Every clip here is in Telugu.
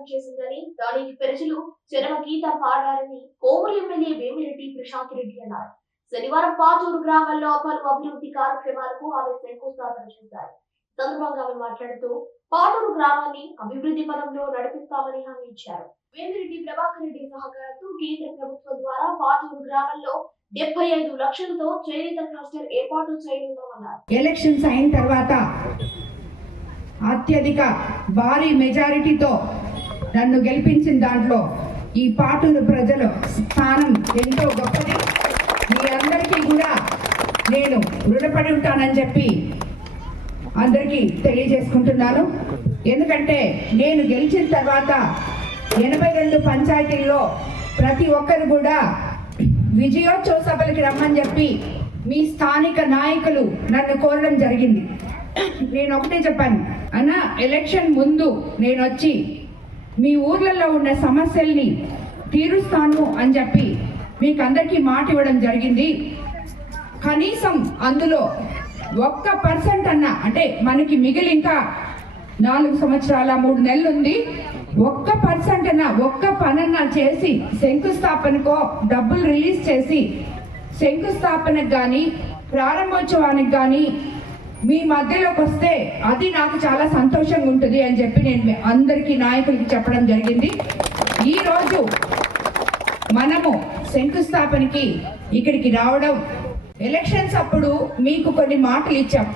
ఏర్పాటు చేసిందని దానికి ప్రజలు చరమ గీత పాడారని కోవూరు ఎమ్మెల్యే వేమిరెడ్డి ప్రశాంత్ రెడ్డి అన్నారు. శనివారం పాతూరు గ్రామంలో పలు అభివృద్ధి కార్యక్రమాలకు ఆమె శంకుస్థాపన చేశారు. సందర్భంగా ఆమె మాట్లాడుతూ పాటూరు గ్రామాన్ని అభివృద్ధి పదంలో నడిపిస్తామని హామీ ఇచ్చారు. వేమిరెడ్డి ప్రభాకర్ రెడ్డి సహకారంతో కేంద్ర ప్రభుత్వం ద్వారా పాటూరు గ్రామంలో డెబ్బై ఐదు లక్షలతో చేనేత క్లస్టర్ ఏర్పాటు చేయనున్నామన్నారు. ఎలక్షన్స్ అయిన తర్వాత అత్యధిక భారీ మెజారిటీతో నన్ను గెలిపించిన దాంట్లో ఈ పాటూరు ప్రజల స్థానం ఎంతో గొప్పది. మీ అందరికీ కూడా నేను రుణపడి ఉంటానని చెప్పి అందరికీ తెలియజేసుకుంటున్నాను. ఎందుకంటే నేను గెలిచిన తర్వాత ఎనభై రెండు పంచాయతీల్లో ప్రతి ఒక్కరు కూడా విజయోత్సవ సభలకి రమ్మని చెప్పి మీ స్థానిక నాయకులు నన్ను కోరడం జరిగింది. నేను ఒకటే చెప్పాను. అన్న ఎలక్షన్ ముందు నేను వచ్చి మీ ఊర్లలో ఉన్న సమస్యల్ని తీరుస్తాను అని చెప్పి మీకు అందరికీ మాట ఇవ్వడం జరిగింది. కనీసం అందులో ఒక్క పర్సెంట్ అన్న అంటే మనకి మిగిలి ఇంకా నాలుగు సంవత్సరాల మూడు నెలలు ఉంది. ఒక్క పర్సెంట్ అన్న ఒక్క పనన్నా చేసి శంకుస్థాపనకో డబ్బులు రిలీజ్ చేసి శంకుస్థాపనకు కానీ ప్రారంభోత్సవానికి కానీ మీ మధ్యలోకి వస్తే అది నాకు చాలా సంతోషంగా ఉంటుంది అని చెప్పి నేను అందరికీ నాయకులకి చెప్పడం జరిగింది. ఈరోజు మనము శంకుస్థాపనకి ఇక్కడికి రావడం. ఎలక్షన్స్ అప్పుడు మీకు కొన్ని మాటలు ఇచ్చాం.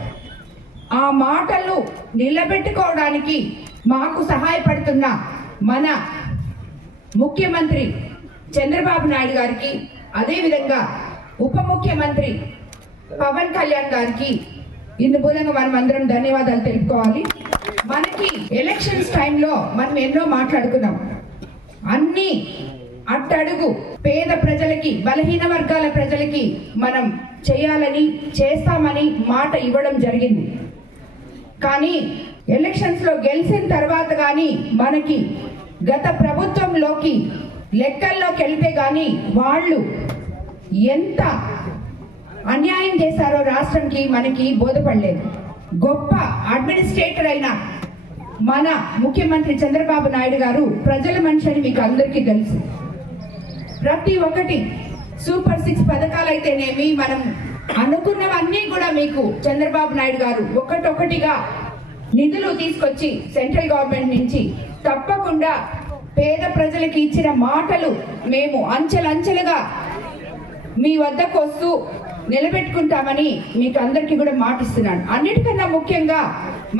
ఆ మాటలు నిలబెట్టుకోవడానికి మాకు సహాయపడుతున్న మన ముఖ్యమంత్రి చంద్రబాబు నాయుడు గారికి అదేవిధంగా ఉప ముఖ్యమంత్రి పవన్ కళ్యాణ్ గారికి ఇందు మనం అందరం ధన్యవాదాలు తెలుపుకోవాలి. మనకి ఎలక్షన్స్ టైంలో మనం ఎన్నో మాట్లాడుకున్నాం. అన్ని అట్టడుగు పేద ప్రజలకి బలహీన వర్గాల ప్రజలకి మనం చేయాలని చేస్తామని మాట ఇవ్వడం జరిగింది. కానీ ఎలక్షన్స్లో గెలిచిన తర్వాత కానీ మనకి గత ప్రభుత్వంలోకి లెక్కల్లోకి వెళ్తే కానీ వాళ్ళు ఎంత అన్యాయం చేశారో రాష్ట్రంకి మనకి బోధపడలేదు. గొప్ప అడ్మినిస్ట్రేటర్ అయిన మన ముఖ్యమంత్రి చంద్రబాబు నాయుడు గారు ప్రజల మనిషి అని మీకు అందరికీ తెలుసు. ప్రతి ఒక్కటి సూపర్ సిక్స్ పథకాలు అయితేనేమి మనం అనుకున్నవన్నీ కూడా మీకు చంద్రబాబు నాయుడు గారు ఒకటొకటిగా నిధులు తీసుకొచ్చి సెంట్రల్ గవర్నమెంట్ నుంచి తప్పకుండా పేద ప్రజలకి ఇచ్చిన మాటలు మేము అంచెలంచెలుగా మీ వద్దకు వస్తూ నిలబెట్టుకుంటామని మీకు అందరికీ కూడా మాటిస్తున్నాను. అన్నిటికన్నా ముఖ్యంగా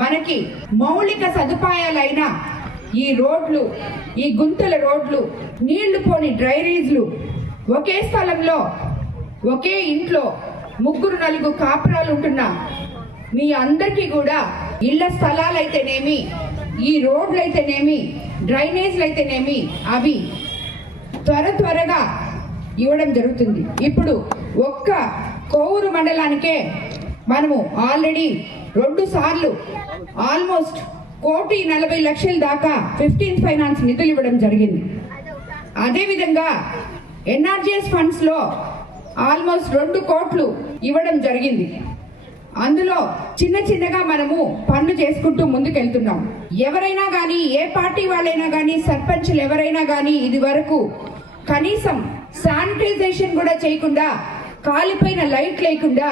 మనకి మౌలిక సదుపాయాలైన ఈ రోడ్లు ఈ గుంతల రోడ్లు నీళ్ళు పోని డ్రైనేజ్లు ఒకే స్థలంలో ఒకే ఇంట్లో ముగ్గురు నలుగురు కాపురాలు ఉంటున్న మీ అందరికీ కూడా ఇళ్ళ స్థలాలు అయితేనేమి ఈ రోడ్లు అయితేనేమి డ్రైనేజ్లు అయితేనేమి అవి త్వర త్వరగా ఇవ్వడం జరుగుతుంది. ఇప్పుడు ఒక్క కోవూరు మండలానికే మనము ఆల్రెడీ రెండు సార్లు ఆల్మోస్ట్ కోటి నలభై లక్షల దాకా ఫిఫ్టీన్ ఫైనాన్స్ నిధులు ఇవ్వడం జరిగింది. అదేవిధంగా ఎన్ఆర్జిఎస్ ఫండ్స్లో ఆల్మోస్ట్ రెండు కోట్లు ఇవ్వడం జరిగింది. అందులో చిన్న చిన్నగా మనము పనులు చేసుకుంటూ ముందుకెళ్తున్నాం. ఎవరైనా కానీ ఏ పార్టీ వాళ్ళైనా కానీ సర్పంచ్లు ఎవరైనా కానీ ఇది వరకు కనీసం శానిటైజేషన్ కూడా చేయకుండా కాలిపోయిన లైట్ లేకుండా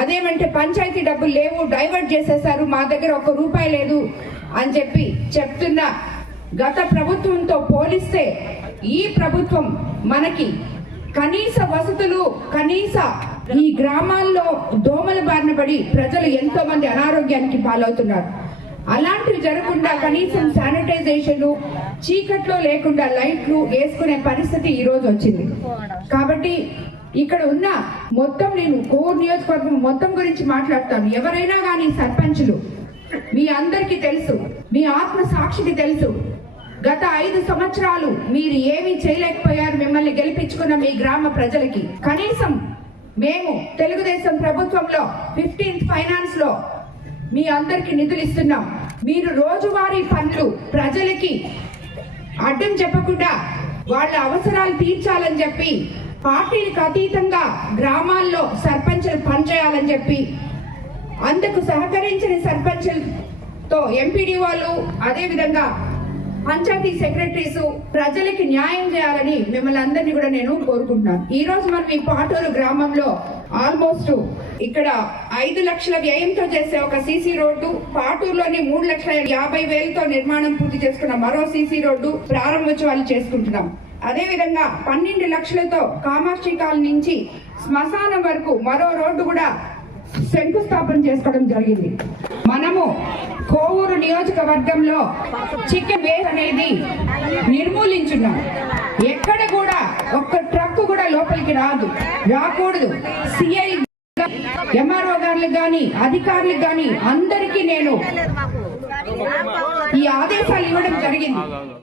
అదేమంటే పంచాయతీ డబ్బులు లేవు డైవర్ట్ చేసేసారు మా దగ్గర ఒక్క రూపాయి లేదు అని చెప్పి చెప్తున్న గత ప్రభుత్వంతో పోలిస్తే ఈ ప్రభుత్వం మనకి కనీస వసతులు కనీస ఈ గ్రామాల్లో దోమల బారిన పడి ప్రజలు ఎంతో మంది అనారోగ్యానికి పాలవుతున్నారు. అలాంటివి జరగకుండా కనీసం శానిటైజేషన్ చీకట్లో లేకుండా లైట్లు వేసుకునే పరిస్థితి ఈ రోజు వచ్చింది. కాబట్టి ఇక్కడ ఉన్న మొత్తం నేను కోర్ నియోజకవర్గం మొత్తం గురించి మాట్లాడతాను. ఎవరైనా కానీ సర్పంచులు మీ అందరికీ తెలుసు మీ ఆత్మ సాక్షికి తెలుసు గత ఐదు సంవత్సరాలు మీరు ఏమీ చేయలేకపోయారు మిమ్మల్ని గెలిపించుకున్న మీ గ్రామ ప్రజలకి. కనీసం మేము తెలుగుదేశం ప్రభుత్వంలో ఫిఫ్టీన్త్ ఫైనాన్స్లో మీ అందరికి నిధులు ఇస్తున్నాం. మీరు రోజువారీ పనులు ప్రజలకి అడ్డం చెప్పకుండా వాళ్ళ అవసరాలు తీర్చాలని చెప్పి పార్టీలకు అతీతంగా గ్రామాల్లో సర్పంచులు పనిచేయాలని చెప్పి అందుకు సహకరించిన సర్పంచులతో ఎంపీడీ వాళ్ళు అదేవిధంగా పంచాయతీ సెక్రటరీస్ ప్రజలకి న్యాయం చేయాలని మిమ్మల్ని అందరినీ కూడా నేను కోరుకుంటున్నాను. ఈ రోజు మనం ఈ పాటూరు గ్రామంలో ఆల్మోస్ట్ ఇక్కడ ఐదు లక్షల వ్యయంతో చేసే ఒక సీసీ రోడ్డు పాటూరులోని మూడు లక్షల యాభై వేలతో నిర్మాణం పూర్తి చేసుకున్న మరో సీసీ రోడ్డు ప్రారంభోత్సవాలు చేసుకుంటున్నాం. అదే విధంగా పన్నెండు లక్షలతో కామాక్షి కాలనీ నుంచి శ్మశానం వరకు మరో రోడ్డు కూడా శంకుస్థాపన చేసుకోవడం జరిగింది. మనము కోవూరు నియోజకవర్గంలో చికెన్ వేస్ట్ అనేది నిర్మూలించున్నాం. ఎక్కడ కూడా ఒక్క ట్రక్ కూడా లోపలికి రాదు రాకూడదు. సిఐ ఎంఆర్ఓ గారులకు కానీ అధికారులకు కానీ అందరికీ నేను ఈ ఆదేశాలు ఇవ్వడం జరిగింది.